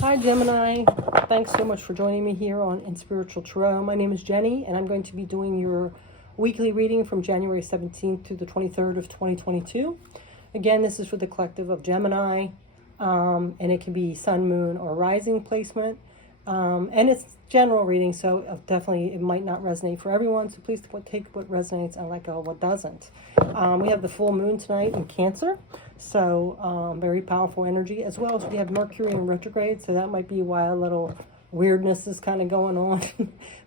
Hi Gemini, thanks so much for joining me here on In Spiritual Tarot. My name is Jenny and I'm going to be doing your weekly reading from January 17th to the 23rd of 2022. Again, this is for the collective of Gemini, and it can be sun, moon, or rising placement. And it's general reading, so definitely it might not resonate for everyone, so please take what resonates and let go of what doesn't. We have the full moon tonight in Cancer, so very powerful energy, as well as we have Mercury in retrograde, so that might be why a little weirdness is kind of going on.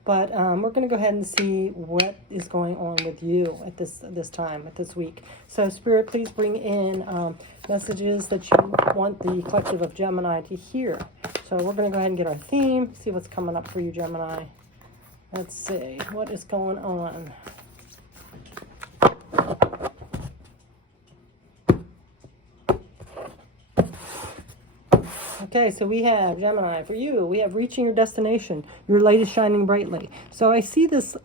But we're going to go ahead and see what is going on with you at this time, at this week. So Spirit, please bring in messages that you want the collective of Gemini to hear. So we're going to go ahead and get our theme, see what's coming up for you, Gemini. Let's see, what is going on? Okay, so we have Gemini for you. We have reaching your destination. Your light is shining brightly. So I've seen this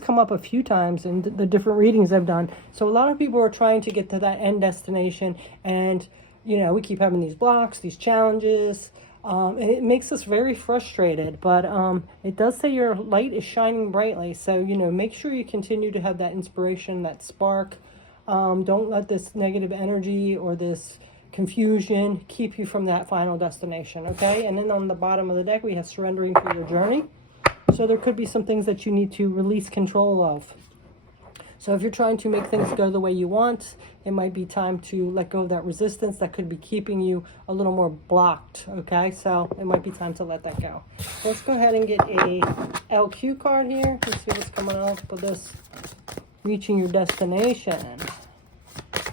come up a few times in the different readings I've done. So a lot of people are trying to get to that end destination, and we keep having these blocks, these challenges. And it makes us very frustrated, but it does say your light is shining brightly. So, make sure you continue to have that inspiration, that spark. Don't let this negative energy or this confusion keep you from that final destination, okay? And then on the bottom of the deck, we have surrendering for your journey. So there could be some things that you need to release control of. So if you're trying to make things go the way you want, it might be time to let go of that resistance that could be keeping you a little more blocked, okay? So it might be time to let that go. Let's go ahead and get a LQ card here. Let's see what's coming up with this reaching your destination.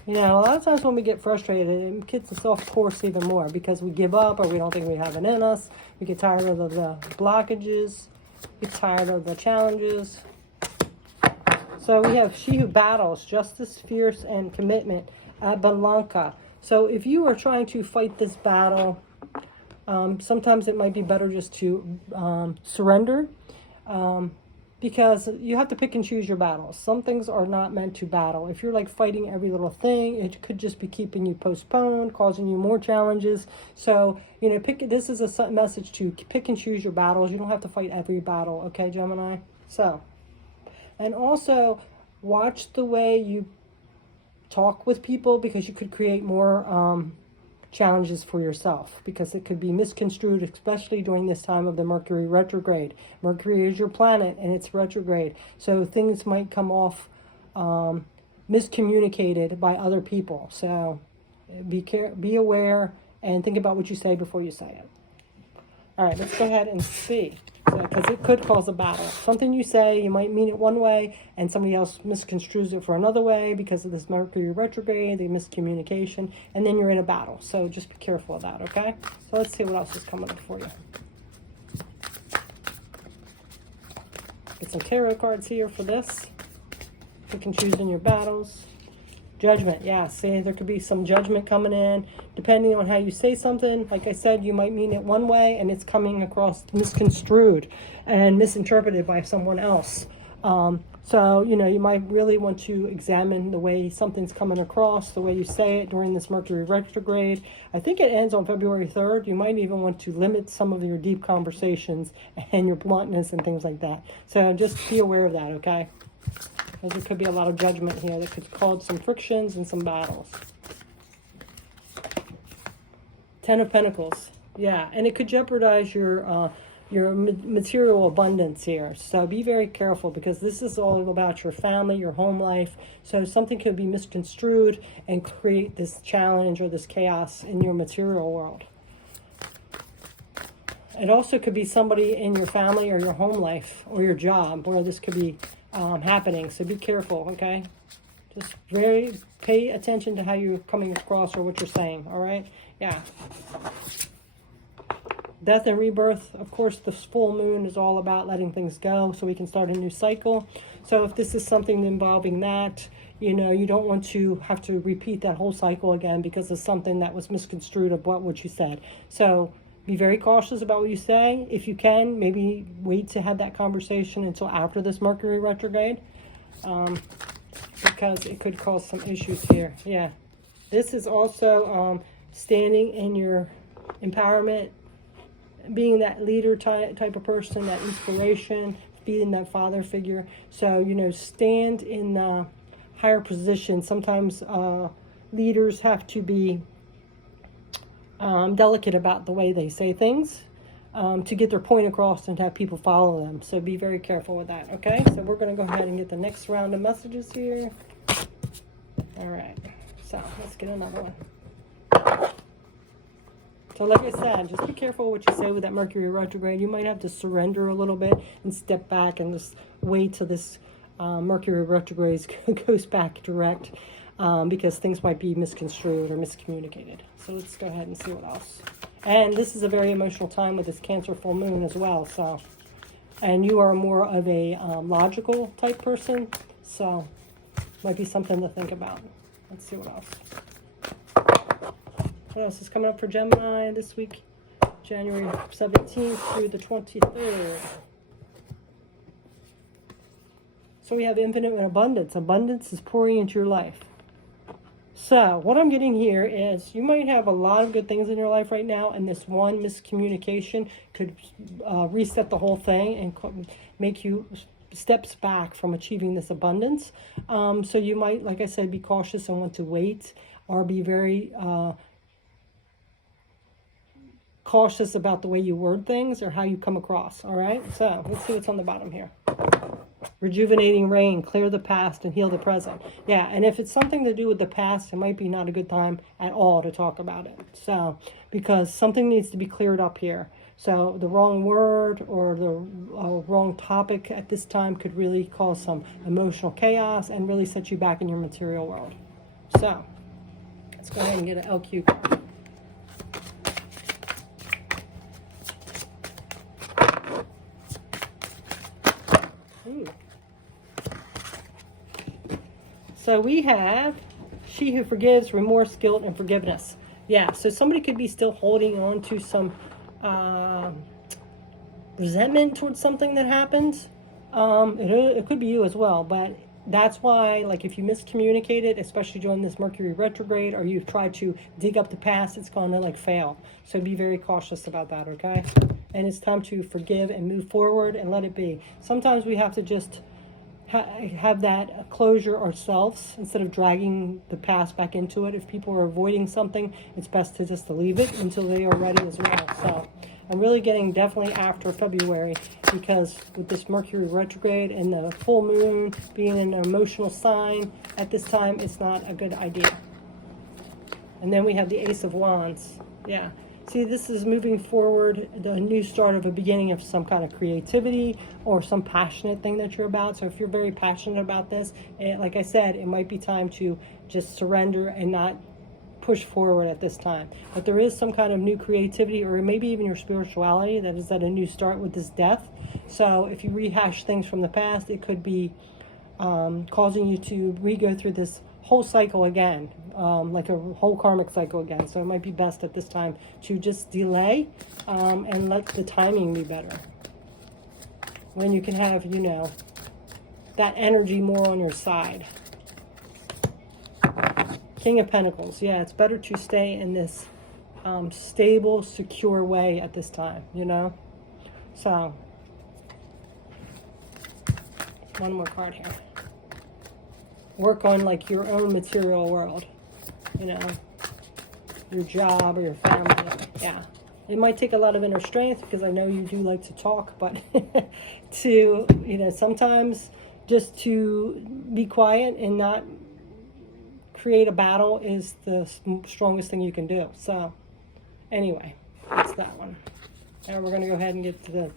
A lot of times when we get frustrated, it gets us off course even more because we give up or we don't think we have it in us. We get tired of the blockages, get tired of the challenges. So we have she who battles, justice, fierce, and commitment, Balanka. So if you are trying to fight this battle, sometimes it might be better just to surrender, because you have to pick and choose your battles. Some things are not meant to battle. If you're like fighting every little thing, it could just be keeping you postponed, causing you more challenges. So, this is a message to pick and choose your battles. You don't have to fight every battle, okay, Gemini? So, and also watch the way you talk with people, because you could create more challenges for yourself, because it could be misconstrued, especially during this time of the Mercury retrograde. Mercury is your planet and it's retrograde, so things might come off miscommunicated by other people. So be aware and think about what you say before you say it. All right, let's go ahead and see, because it could cause a battle. Something you say, you might mean it one way, and somebody else misconstrues it for another way because of this Mercury retrograde, the miscommunication, and then you're in a battle. So just be careful of that, okay? So let's see what else is coming up for you. Get some tarot cards here for this. Pick and choose in your battles. Judgment, yeah, see, there could be some judgment coming in, depending on how you say something. Like I said, you might mean it one way, and it's coming across misconstrued and misinterpreted by someone else. So, you might really want to examine the way something's coming across, the way you say it during this Mercury retrograde. I think it ends on February 3rd. You might even want to limit some of your deep conversations and your bluntness and things like that. So just be aware of that, okay? Because there could be a lot of judgment here that could cause some frictions and some battles. Ten of Pentacles. Yeah, and it could jeopardize your material abundance here. So be very careful, because this is all about your family, your home life. So something could be misconstrued and create this challenge or this chaos in your material world. It also could be somebody in your family or your home life or your job where this could be happening. So be careful, okay? Just pay attention to how you're coming across or what you're saying, all right? Yeah. Death and rebirth. Of course, the full moon is all about letting things go so we can start a new cycle. So if this is something involving that, you don't want to have to repeat that whole cycle again because of something that was misconstrued about what you said. So be very cautious about what you say. If you can, maybe wait to have that conversation until after this Mercury retrograde, because it could cause some issues here. Yeah. This is also standing in your empowerment, being that leader type of person, that inspiration, being that father figure. So, you know, stand in the higher position. Sometimes leaders have to be delicate about the way they say things to get their point across and have people follow them. So be very careful with that, okay? So we're going to go ahead and get the next round of messages here. All right, so let's get another one. So like I said, just be careful what you say with that Mercury retrograde. You might have to surrender a little bit and step back and just wait till this Mercury retrograde goes back direct because things might be misconstrued or miscommunicated. So let's go ahead and see what else. And this is a very emotional time with this Cancer full moon as well. So, and you are more of a logical type person, so might be something to think about. Let's see what else. What else is coming up for Gemini this week? January 17th through the 23rd. So we have infinite and abundance. Abundance is pouring into your life. So what I'm getting here is you might have a lot of good things in your life right now, and this one miscommunication could reset the whole thing and make you steps back from achieving this abundance. So you might, like I said, be cautious and want to wait, or be very cautious about the way you word things or how you come across. All right, so let's see what's on the bottom here. Rejuvenating rain, clear the past and heal the present. Yeah, and if it's something to do with the past, it might be not a good time at all to talk about it. So, because something needs to be cleared up here. So the wrong word or the wrong topic at this time could really cause some emotional chaos and really set you back in your material world. So, let's go ahead and get an LQ card. So we have she who forgives, remorse, guilt, and forgiveness. Yeah, so somebody could be still holding on to some resentment towards something that happened. It could be you as well, but that's why, like, if you miscommunicated, especially during this Mercury retrograde, or you've tried to dig up the past, it's going to, like, fail. So be very cautious about that, okay? And it's time to forgive and move forward and let it be. Sometimes we have to just have that closure ourselves instead of dragging the past back into it. If people are avoiding something, it's best to just leave it until they are ready as well. So I'm really getting definitely after February, because with this Mercury retrograde and the full moon being an emotional sign at this time, it's not a good idea. And then we have the Ace of Wands. Yeah. See, this is moving forward, the new start of a beginning of some kind of creativity or some passionate thing that you're about. So if you're very passionate about this, like I said, it might be time to just surrender and not push forward at this time. But there is some kind of new creativity, or maybe even your spirituality, that is at a new start with this death. So if you rehash things from the past, it could be causing you to re-go through this whole cycle again, like a whole karmic cycle again. So it might be best at this time to just delay and let the timing be better. When you can have, you know, that energy more on your side. King of Pentacles. Yeah, it's better to stay in this stable, secure way at this time, you know. So, one more card here. Work on, like, your own material world, you know, your job or your family. Yeah, it might take a lot of inner strength, because I know you do like to talk, but to, you know, sometimes just to be quiet and not create a battle is the strongest thing you can do. So anyway, that's that one. Now we're going to go ahead and get to the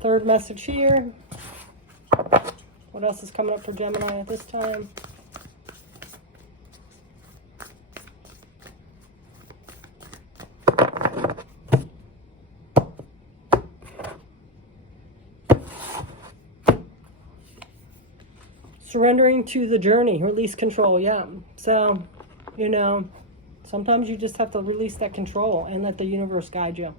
third message here. What else is coming up for Gemini at this time? Surrendering to the journey, release control. Yeah. So, you know, sometimes you just have to release that control and let the universe guide you.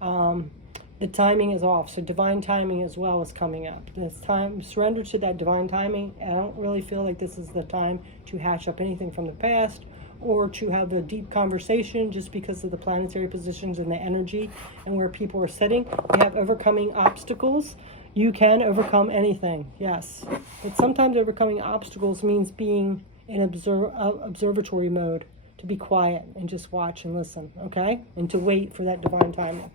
The timing is off, so divine timing as well is coming up. This time, surrender to that divine timing. I don't really feel like this is the time to hatch up anything from the past or to have a deep conversation just because of the planetary positions and the energy and where people are sitting. We have overcoming obstacles. You can overcome anything, yes. But sometimes overcoming obstacles means being in observatory mode, to be quiet and just watch and listen, okay? And to wait for that divine timing.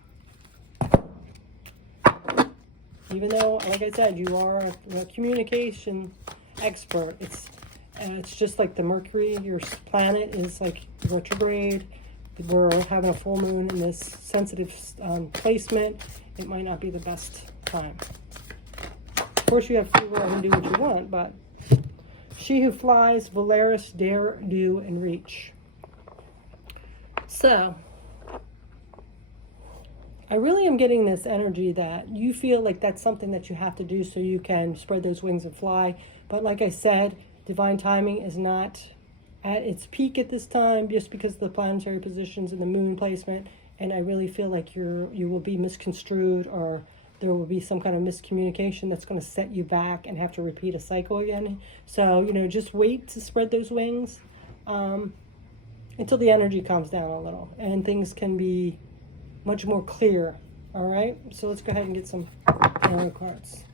Even though, like I said, you are a communication expert, it's just like the Mercury, your planet is like retrograde. We're having a full moon in this sensitive placement. It might not be the best time. Of course, you have free will and do what you want, but she who flies, Valeris, dare, do, and reach. So, I really am getting this energy that you feel like that's something that you have to do so you can spread those wings and fly. But like I said, divine timing is not at its peak at this time just because of the planetary positions and the moon placement. And I really feel like you will be misconstrued, or there will be some kind of miscommunication that's going to set you back and have to repeat a cycle again. So, just wait to spread those wings until the energy calms down a little and things can be much more clear. All right, so let's go ahead and get some tarot cards.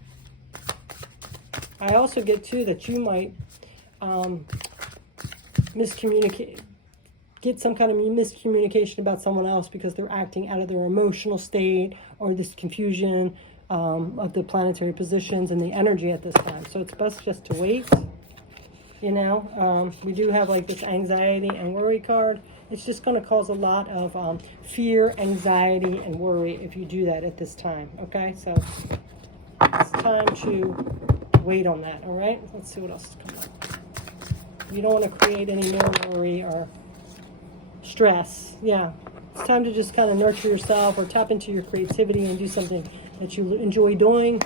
I also get too that you might miscommunicate, get some kind of miscommunication about someone else because they're acting out of their emotional state, or this confusion of the planetary positions and the energy at this time. So it's best just to wait. We do have like this anxiety and worry card. It's just going to cause a lot of fear, anxiety, and worry if you do that at this time. Okay, so it's time to wait on that. All right, let's see what else is coming up. You don't want to create any more worry or stress. Yeah, it's time to just kind of nurture yourself or tap into your creativity and do something that you enjoy doing.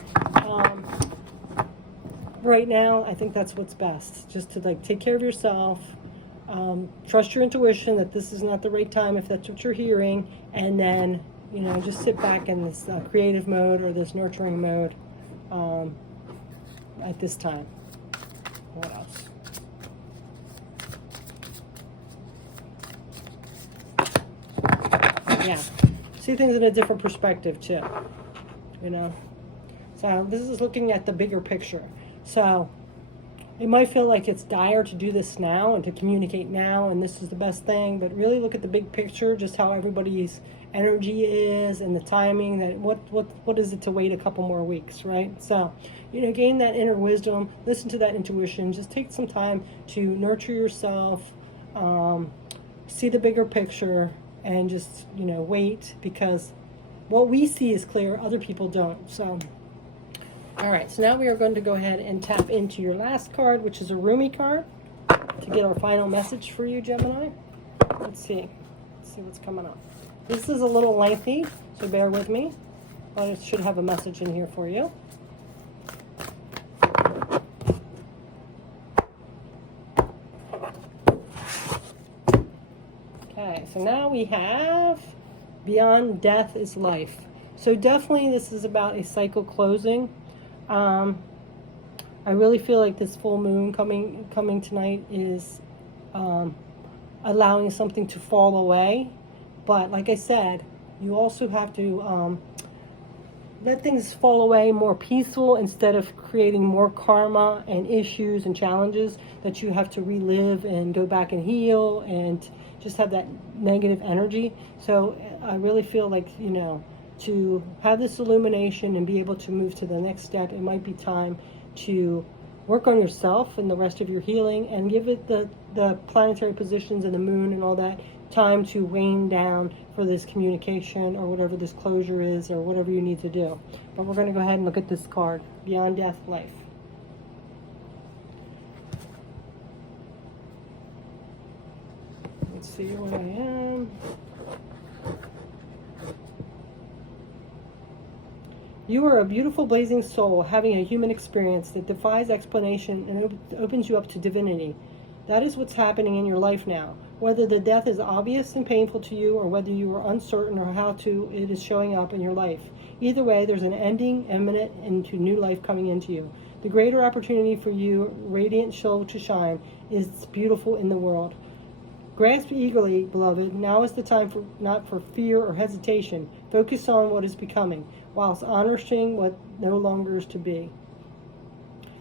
Right now, I think that's what's best. Just to take care of yourself. Trust your intuition that this is not the right time if that's what you're hearing, and then just sit back in this creative mode or this nurturing mode at this time. What else? Yeah, see things in a different perspective too. So this is looking at the bigger picture. So it might feel like it's dire to do this now and to communicate now, and this is the best thing, but really look at the big picture, just how everybody's energy is and the timing, that what is it to wait a couple more weeks, right? So, gain that inner wisdom, listen to that intuition, just take some time to nurture yourself, see the bigger picture, and just, wait, because what we see is clear, other people don't. So, all right, so now we are going to go ahead and tap into your last card, which is a Rumi card, to get our final message for you, Gemini. Let's see what's coming up. This is a little lengthy, so bear with me, but it should have a message in here for you. Okay, so now we have Beyond Death is Life. So definitely this is about a cycle closing. I really feel like this full moon coming tonight is allowing something to fall away. But like I said, you also have to let things fall away more peaceful instead of creating more karma and issues and challenges that you have to relive and go back and heal and just have that negative energy. So I really feel like, to have this illumination and be able to move to the next step, it might be time to work on yourself and the rest of your healing, and give it the planetary positions and the moon and all that time to wane down for this communication or whatever this closure is or whatever you need to do. But we're going to go ahead and look at this card, Beyond Death, Life. Let's see where I am. You are a beautiful blazing soul having a human experience that defies explanation and opens you up to divinity. That is what's happening in your life now. Whether the death is obvious and painful to you, or whether you are uncertain or how it is showing up in your life. Either way, there's an ending imminent into new life coming into you. The greater opportunity for you, radiant soul, to shine is beautiful in the world. Grasp eagerly, beloved. Now is the time for not for fear or hesitation. Focus on what is becoming, whilst honoring what no longer is to be.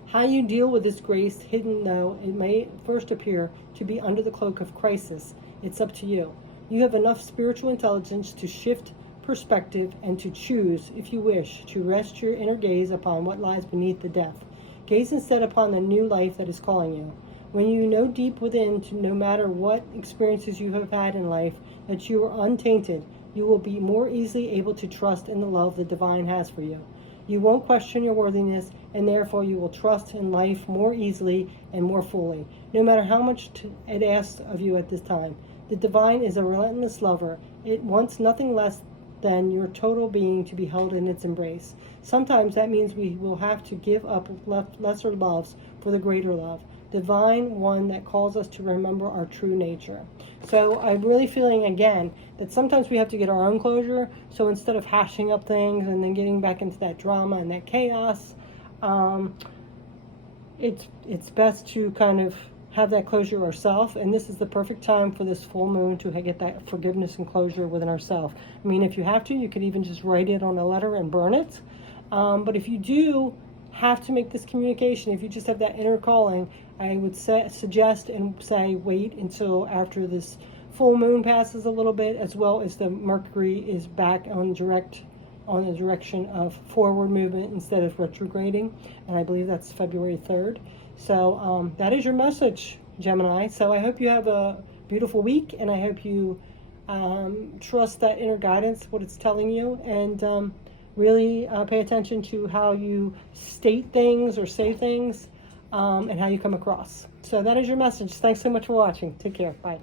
How you deal with this grace, hidden though it may first appear to be under the cloak of crisis, it's up to you. You have enough spiritual intelligence to shift perspective and to choose, if you wish, to rest your inner gaze upon what lies beneath the death. Gaze instead upon the new life that is calling you. When you know deep within, no matter what experiences you have had in life, that you are untainted, you will be more easily able to trust in the love the divine has for you. You won't question your worthiness, and therefore you will trust in life more easily and more fully, no matter how much it asks of you at this time. The divine is a relentless lover. It wants nothing less than your total being to be held in its embrace. Sometimes that means we will have to give up lesser loves for the greater love, divine one that calls us to remember our true nature. So I'm really feeling, again, that sometimes we have to get our own closure. So instead of hashing up things and then getting back into that drama and that chaos, it's best to kind of have that closure ourselves, and this is the perfect time for this full moon to get that forgiveness and closure within ourselves. I mean, if you have to, you could even just write it on a letter and burn it. But if you do have to make this communication, if you just have that inner calling, I would suggest and say wait until after this full moon passes a little bit, as well as the Mercury is back on the direction of forward movement instead of retrograding, and I believe that's February 3rd. So that is your message, Gemini. So I hope you have a beautiful week, and I hope you trust that inner guidance, what it's telling you, and really pay attention to how you state things or say things, and how you come across. So that is your message. Thanks so much for watching. Take care. Bye.